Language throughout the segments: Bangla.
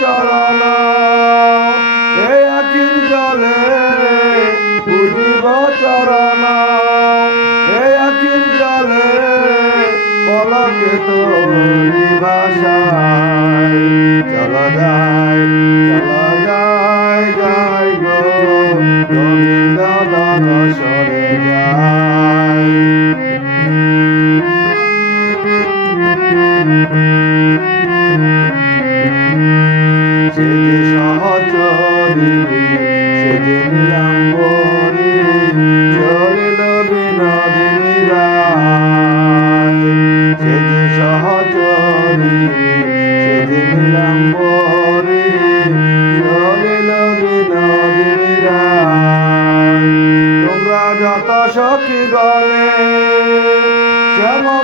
চরণ। এ আখির জলে বুঝিব চরণ। এ আখির জলে পলকে তোরি ভাষায়। চল যায় চল যায় যায় গো গোবিন্দ দল সরে যায়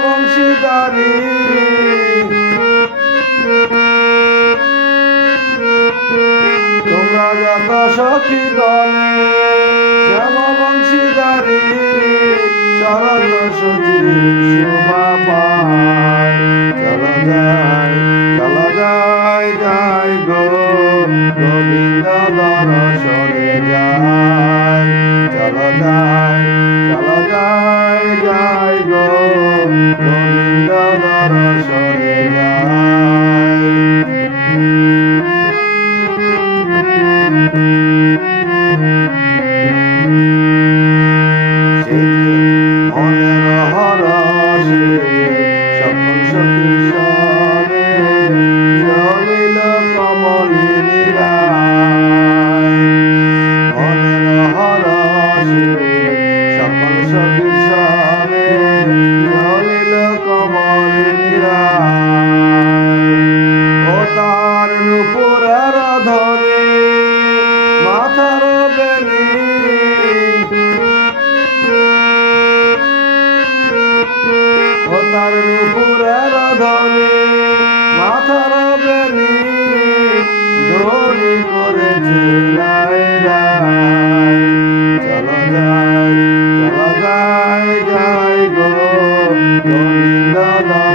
বংশীদারি তোমরা যত সখী দলে শ্যাম বংশীদারি শরৎ সতী শোভা পায় চলা যায়।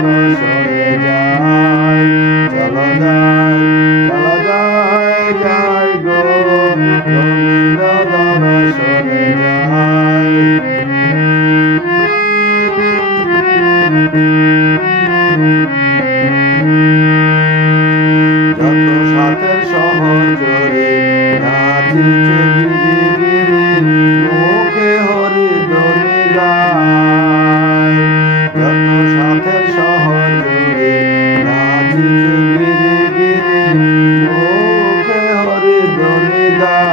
Soledad. হৃদয়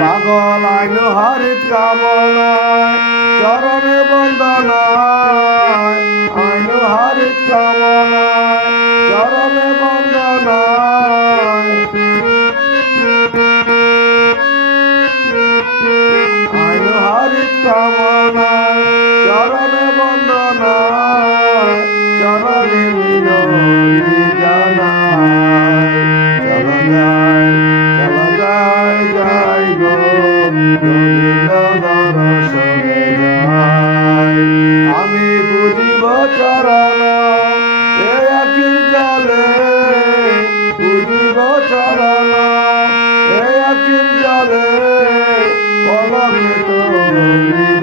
পাগল আইন হরিত কামনায় চরণে বন্দনায় আইন হরিত কামনায়।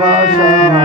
ভাষা